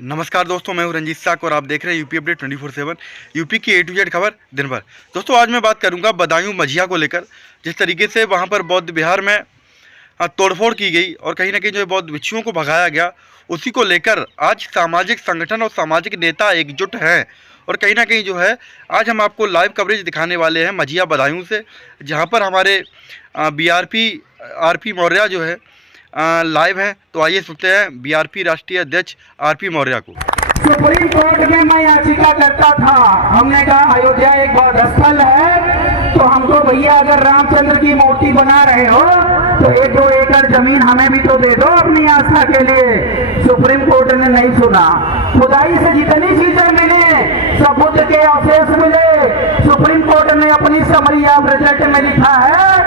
नमस्कार दोस्तों, मैं हूं रंजीत साक और आप देख रहे हैं यूपी अपडेट 24/7। यूपी की A to Z खबर दिन भर। दोस्तों, आज मैं बात करूंगा बदायूं मझिया को लेकर। जिस तरीके से वहां पर बौद्ध विहार में तोड़फोड़ की गई और कहीं ना कहीं जो है बौद्ध भिक्षुओं को भगाया गया, उसी को लेकर आज सामाजिक संगठन और सामाजिक नेता एकजुट हैं। और कहीं ना कहीं जो है आज हम आपको लाइव कवरेज दिखाने वाले हैं मझिया बदायूं से, जहाँ पर हमारे आरपी मौर्य जो है लाइव है। तो आइए सुनते हैं बीआरपी राष्ट्रीय अध्यक्ष आरपी मौर्य को। सुप्रीम कोर्ट में मैं याचिका करता था, हमने कहा अयोध्या एक बौद्ध स्थल है, तो हमको भैया अगर रामचंद्र की मूर्ति बना रहे हो तो 1-2 एकड़ जमीन हमें भी तो दे दो अपनी आस्था के लिए। सुप्रीम कोर्ट ने नहीं सुना। खुदाई से जितनी चीजें मिली सब बुद्ध के अवशेष मिले। सुप्रीम कोर्ट ने अपनी समरी ऑफ रिजल्ट में लिखा है,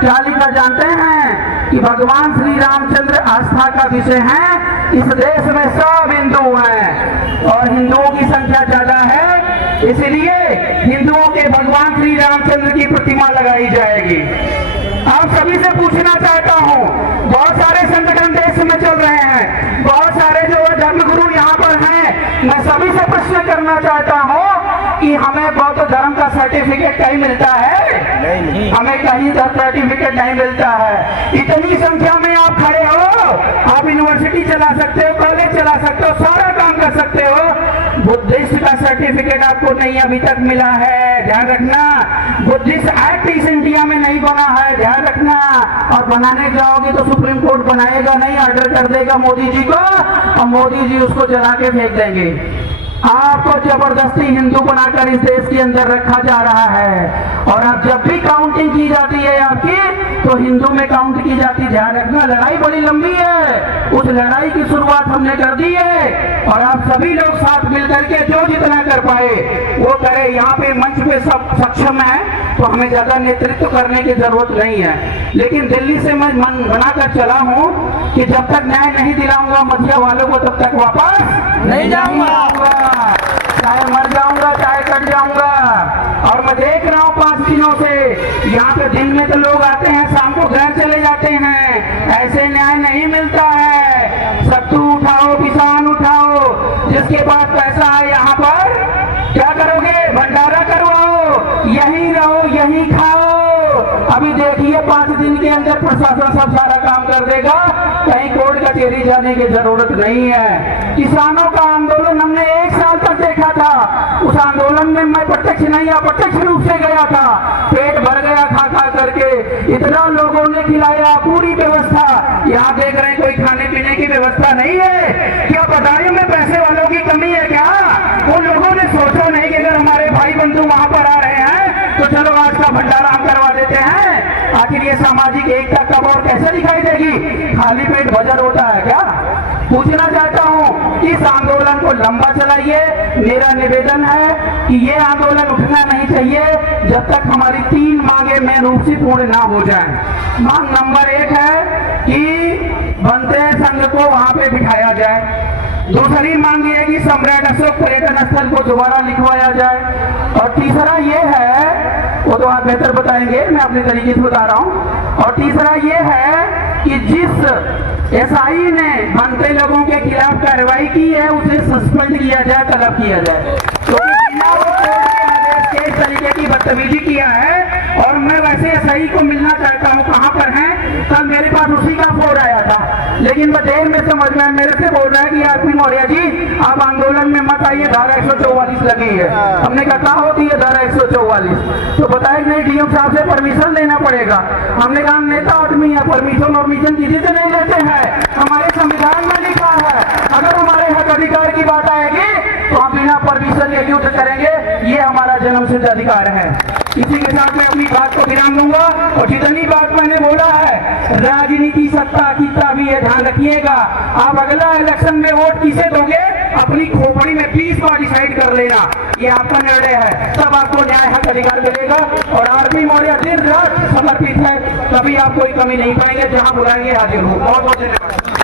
क्या लिखा जानते हैं? कि भगवान श्री रामचंद्र आस्था का विषय है। इस देश में सब हिंदू हैं और हिंदुओं की संख्या ज्यादा है, इसलिए हिंदुओं के भगवान श्री रामचंद्र की प्रतिमा लगाई जाएगी। आप सभी से पूछना चाहता हूं, बहुत सारे संगठन देश में चल रहे हैं, बहुत सारे जो धर्मगुरु यहाँ पर हैं, मैं सभी से प्रश्न करना चाहता हूं कि हमें बौद्ध धर्म का सर्टिफिकेट कहीं मिलता है? नहीं। हमें कहीं सर्टिफिकेट नहीं मिलता है। इतनी संख्या में आप खड़े हो, आप यूनिवर्सिटी चला सकते हो, कॉलेज चला सकते हो, सारा काम कर सकते हो। बुद्धिस्ट का सर्टिफिकेट आपको नहीं अभी तक मिला है, ध्यान रखना। बुद्धिस्ट एक्ट इस इंडिया में नहीं बना है, ध्यान रखना। और बनाने जाओगे तो सुप्रीम कोर्ट बनाएगा नहीं, ऑर्डर कर देगा मोदी जी को और मोदी जी उसको जला के फेंक देंगे। आपको जबरदस्ती हिंदू बनाकर इस देश के अंदर रखा जा रहा है और अब जब भी काउंटिंग की जाती है आपकी तो हिंदू में काउंट की जाती। ध्यान रखना, लड़ाई बड़ी लंबी है, उस लड़ाई की शुरुआत हमने कर दी है और आप सभी लोग साथ मिलकर के जो जितना कर पाए वो करे। यहाँ पे मंच पे सब सक्षम है तो हमें ज्यादा नेतृत्व करने की जरूरत नहीं है, लेकिन दिल्ली से मैं मन बनाकर चला हूँ कि जब तक न्याय नहीं दिलाऊंगा मझिया वालों को तब तक वापस नहीं जाऊंगा, चाहे मर जाऊंगा चाहे कट जाऊंगा। और मैं देख रहा हूँ 5 दिनों से यहाँ पे दिन में तो लोग आते हैं, शाम को घर चले जाते हैं। ऐसे न्याय नहीं मिलता है। सत्तू उठाओ, किसान उठाओ, जिसके पास पैसा है यहाँ पर क्या करोगे? भंडारा करवाओ, यहीं रहो यहीं खाओ। अभी देखिए 5 दिन के अंदर प्रशासन सब सारा काम कर देगा, कहीं कोर्ट कचहरी जाने की जरूरत नहीं है। किसानों का आंदोलन हमने 1 साल तक देखा था, उस आंदोलन में मैं प्रत्यक्ष नहीं अप्रत्यक्ष रूप से गया था। पेट भर गया खा खा करके, इतना लोगों ने खिलाया, पूरी व्यवस्था। यहाँ देख रहे हैं कोई खाने पीने की व्यवस्था नहीं है। क्या बदायूं में पैसे वालों की कमी है क्या? उन लोगों ने सोचा नहीं कि अगर हमारे भाई बंधु वहां पर आ रहे हैं तो चलो आज का भंडारा हम करवा देते हैं। आखिर ये सामाजिक एकता कब और कैसे दिखाई देगी? खाली पेट भजन होता है क्या? पूछना चाहता हूँ, इस आंदोलन को लंबा चलाइए। मेरा निवेदन है कि ये आंदोलन उठना नहीं चाहिए जब तक हमारी 3 मांगे मेन रूप से पूर्ण ना हो जाए। मांग नंबर 1 है कि बनते संघ को वहां पे बिठाया जाए। दूसरी मांग ये है कि सम्राट अशोक पर्यटन स्थल को दोबारा लिखवाया जाए। और तीसरा ये है, वो तो आप बेहतर बताएंगे, मैं अपने तरीके से बता रहा हूँ। और तीसरा ये है कि जिस एसआई ने बनते लोगों के खिलाफ कार्रवाई की है उसे सस्पेंड किया जाए, तलब किया जाए, क्योंकि बिना वो कोर्ट के आदेश के इस तरीके की बदतमीजी किया है। और मैं वैसे एसआई को मिलना चाहता हूँ, कहाँ पर है? कल मेरे पास उसी का फोन आया था, लेकिन मैं देर में समझ में मेरे से बोल रहा है कि आरपी मौर्य जी आप आंदोलन में मत आइए, धारा 144 लगी है। हमने कहा होती है धारा 144? तो बताए नहीं, डीएम साहब से परमिशन लेना पड़ेगा। हमने कहा नेता आदमी है, परमिशन किसी से नहीं लेते हैं, हमारे संविधान में लिखा है। अगर हमारे हक अधिकार की बात आएगी तो हम बिना परमिशन के युद्ध करेंगे, ये हमारा जन्मसिद्ध अधिकार है। इसी के साथ मैं अपनी बात को विराम दूंगा। और जितनी बात मैंने बोला है, राजनीति सत्ता की भी है, ध्यान रखिएगा। आप अगला इलेक्शन में वोट किसे दोगे अपनी खोपड़ी में 20 बार डिसाइड कर लेना, ये आपका निर्णय है। तब आपको न्याय हक अधिकार मिलेगा। और आरपी मौर्य दिन रात समर्पित है, कभी आप कोई कमी नहीं पाएंगे, जहां बुलाएंगे हाजिर हो। बहुत बहुत धन्यवाद।